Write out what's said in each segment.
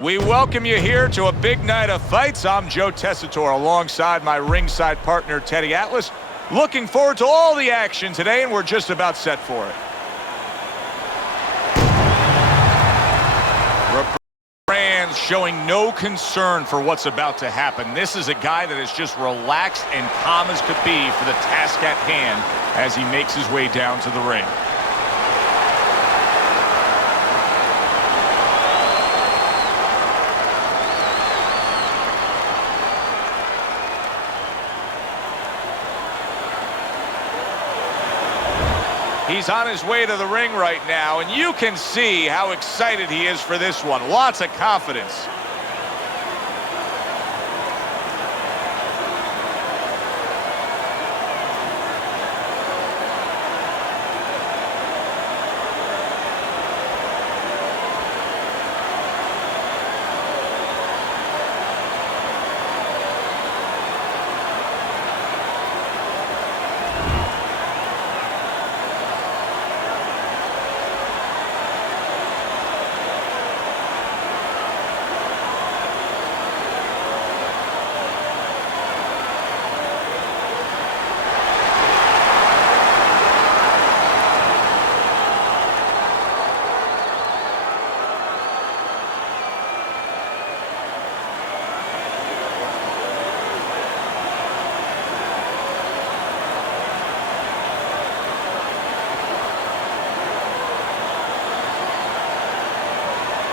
We welcome you here to a big night of fights. I'm Joe Tessitore alongside my ringside partner, Teddy Atlas. Looking forward to all the action today, and we're just about set for it. Duran showing no concern for what's about to happen. This is a guy that is just relaxed and calm as could be for the task at hand as he makes his way down to the ring. He's on his way to the ring right now, and you can see how excited he is for this one. Lots of confidence.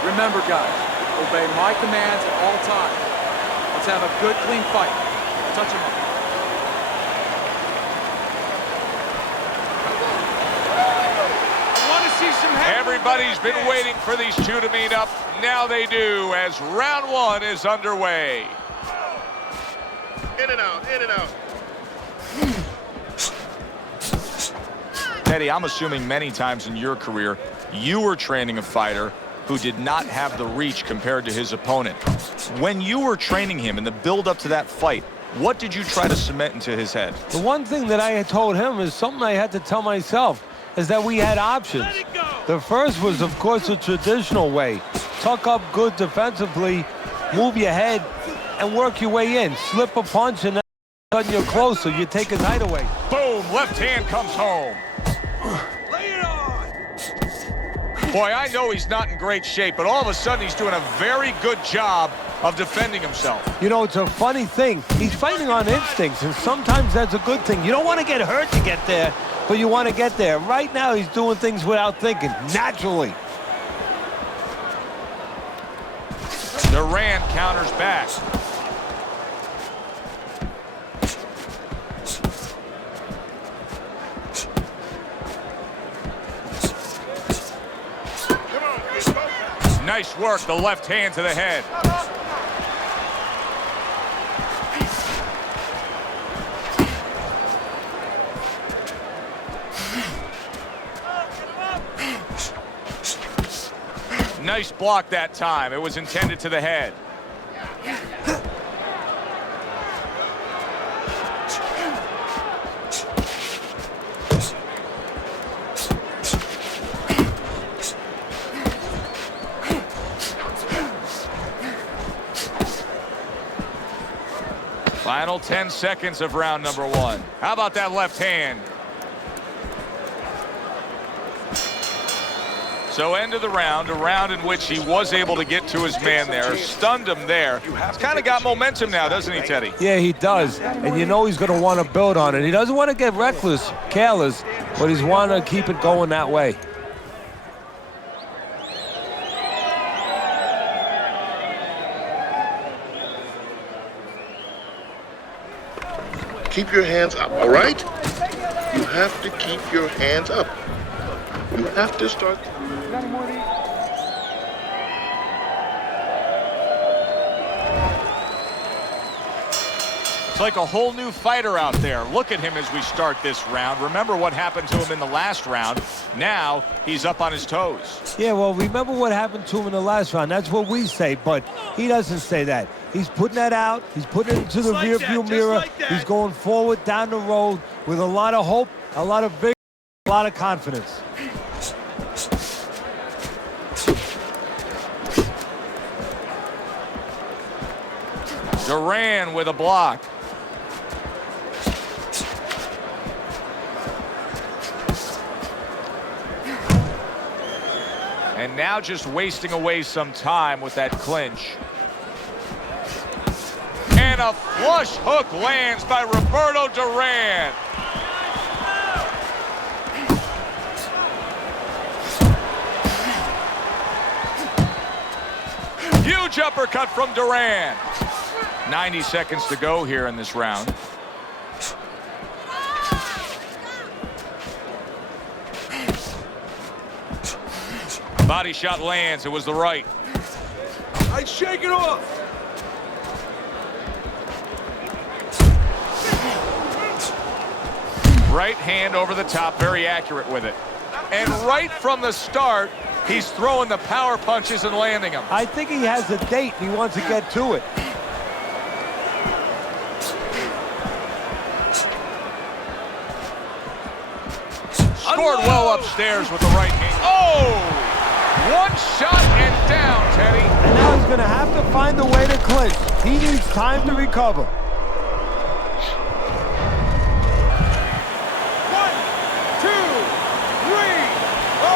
Remember, guys, obey my commands at all times. Let's have a good, clean fight. Touch him up. I want to see some head. Everybody's been waiting for these two to meet up. Now they do, as round one is underway. In and out, in and out. Teddy, I'm assuming many times in your career, you were training a fighter who did not have the reach compared to his opponent. When you were training him in the build-up to that fight, what did you try to cement into his head? The one thing that I had told him is something I had to tell myself, is that we had options. The first was, of course, the traditional way. Tuck up good defensively, move your head, and work your way in. Slip a punch, and then all of a sudden you're closer. You take his height away. Boom, left hand comes home. Boy, I know he's not in great shape, but all of a sudden he's doing a very good job of defending himself. You know, it's a funny thing. He's fighting on instincts, and sometimes that's a good thing. You don't want to get hurt to get there, but you want to get there. Right now, he's doing things without thinking, naturally. Duran counters back. Nice work, the left hand to the head. Nice block that time. It was intended to the head. Final 10 seconds of round number one. How about that left hand? So end of the round, a round in which he was able to get to his man there, stunned him there. He's kind of got momentum now, doesn't he, Teddy? Yeah, he does. And you know he's going to want to build on it. He doesn't want to get reckless, careless, but he's want to keep it going that way. Keep your hands up, all right? You have to keep your hands up. You have to start. It's like a whole new fighter out there. Look at him as we start this round. Remember what happened to him in the last round. Now he's up on his toes. Yeah, well, remember what happened to him in the last round. That's what we say, but he doesn't say that. He's putting that out. He's putting it into the rearview mirror. He's going forward down the road with a lot of hope, a lot of vigor, a lot of confidence. Duran with a block. And now just wasting away some time with that clinch. And a flush hook lands by Roberto Duran. Huge uppercut from Duran. 90 seconds to go here in this round. Body shot lands. It was the right. I shake it off. Right hand over the top, very accurate with it. And right from the start, he's throwing the power punches and landing them. I think he has a date and he wants to get to it. Scored well upstairs with the right hand. Oh! One shot and down, Teddy. And now he's going to have to find a way to clinch. He needs time to recover. 1, 2, 3, 4,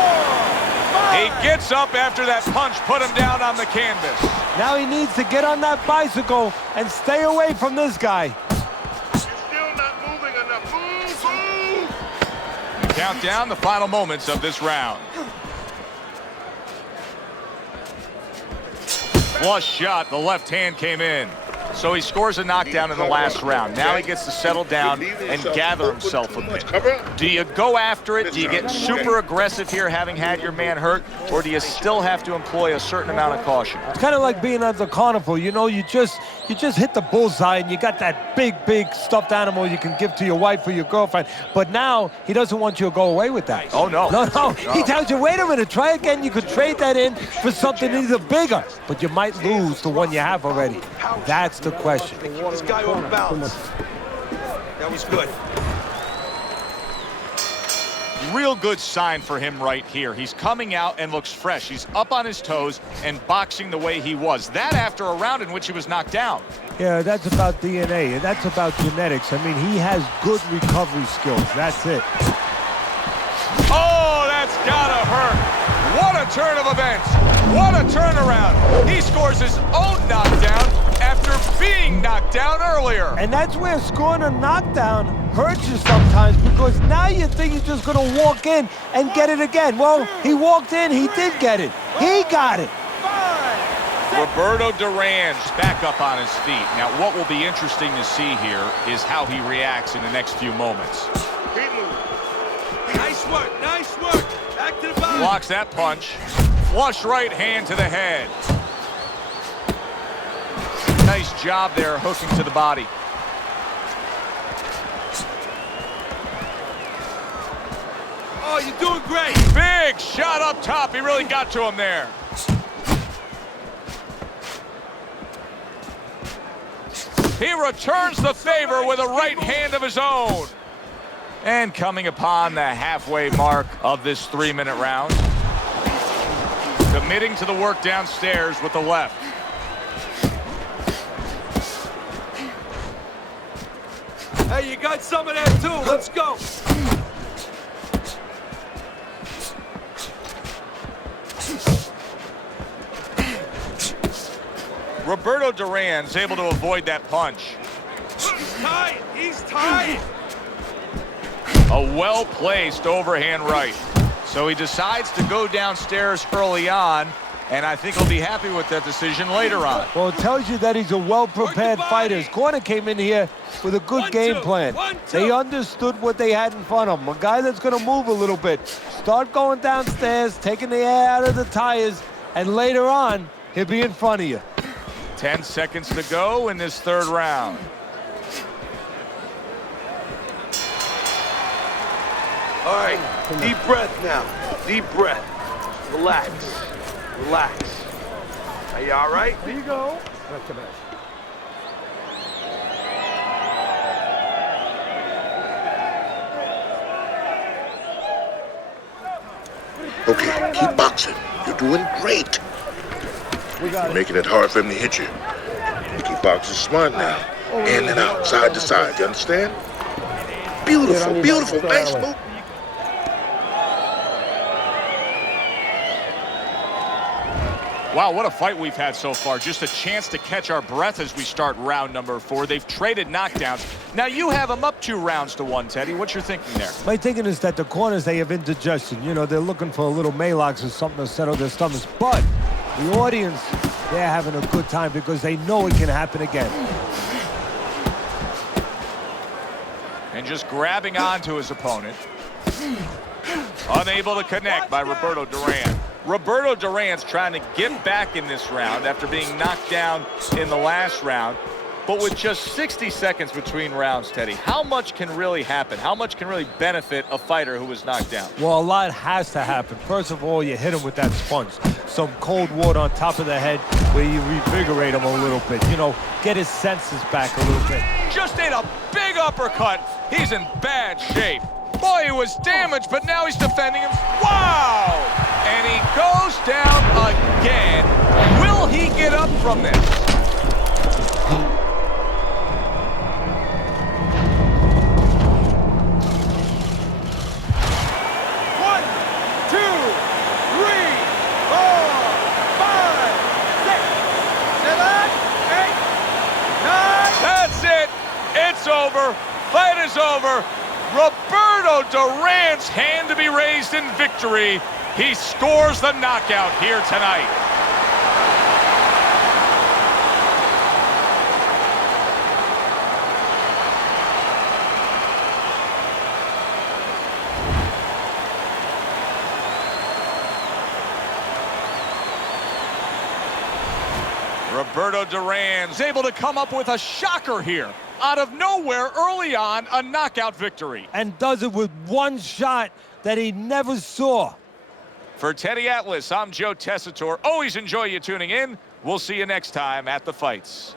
5. He gets up after that punch, put him down on the canvas. Now he needs to get on that bicycle and stay away from this guy. You're still not moving enough. Move, move. Count down the final moments of this round. Flush shot, the left hand came in. So he scores a knockdown in the last round. Now he gets to settle down and gather himself a bit. Do you go after it? Do you get super aggressive here having had your man hurt? Or do you still have to employ a certain amount of caution? It's kind of like being at the carnival. You know, you just hit the bullseye and you got that big stuffed animal you can give to your wife or your girlfriend. But now he doesn't want you to go away with that. Oh, no. No. He tells you, wait a minute, try again. You could trade that in for something either bigger. But you might lose the one you have already. That's the question. This guy off balance. That was good. Real good sign for him right here. He's coming out and looks fresh. He's up on his toes and boxing the way he was. That after a round in which he was knocked down. Yeah, that's about DNA, and that's about genetics. I mean, he has good recovery skills. That's it. Oh, that's gotta hurt. What a turn of events. What a turnaround. He scores his own knockdown after being knocked down earlier. And that's where scoring a knockdown hurts you sometimes, because now you think you're just going to walk in and get it again. Well, he walked in, he did get it. He got it. Roberto Duran's back up on his feet. Now, what will be interesting to see here is how he reacts in the next few moments. Keep moving. Nice work, nice work. Back to the body. Blocks that punch. Flush right hand to the head. Nice job there, hooking to the body. Oh, you're doing great. Big shot up top. He really got to him there. He returns the favor with a right hand of his own. And coming upon the halfway mark of this 3-minute round. Committing to the work downstairs with the left. Hey, you got some of that too. Let's go. Roberto Duran's able to avoid that punch. He's tight. He's tight. A well-placed overhand right. So he decides to go downstairs early on, and I think he'll be happy with that decision later on. Well, it tells you that he's a well-prepared fighter. His corner came in here with a good game plan. They understood what they had in front of him. A guy that's going to move a little bit. Start going downstairs, taking the air out of the tires, and later on, he'll be in front of you. 10 seconds to go in this third round. All right, deep breath now. Deep breath. Relax. Relax. Are you all right? There you go. Okay, keep boxing. You're doing great. You're making it hard for him to hit you. Mickey Box is smart now. In and out, side to side, you understand? Beautiful, beautiful, nice move. Wow, what a fight we've had so far. Just a chance to catch our breath as we start round number 4. They've traded knockdowns. Now you have them up 2 rounds to 1, Teddy. What's your thinking there? My thinking is that the corners, they have indigestion. You know, they're looking for a little Malox or something to settle their stomachs. But the audience, they're having a good time because they know it can happen again. And just grabbing onto his opponent. Unable to connect by Roberto Duran. Roberto Duran's trying to get back in this round after being knocked down in the last round. But with just 60 seconds between rounds, Teddy, how much can really happen? How much can really benefit a fighter who was knocked down? Well, a lot has to happen. First of all, you hit him with that sponge. Some cold water on top of the head where you revigorate him a little bit. You know, get his senses back a little bit. Just ate a big uppercut. He's in bad shape. Boy, he was damaged, but now he's defending him. Wow! And he goes down again. Will he get up from this? One, two, three, 4, 5, 6, 7, 8, 9. That's it. It's over. Fight is over. Roberto Duran's hand to be raised in victory. He scores the knockout here tonight. Roberto Duran's able to come up with a shocker here. Out of nowhere, early on, a knockout victory. And does it with one shot that he never saw. For Teddy Atlas, I'm Joe Tessitore. Always enjoy you tuning in. We'll see you next time at the fights.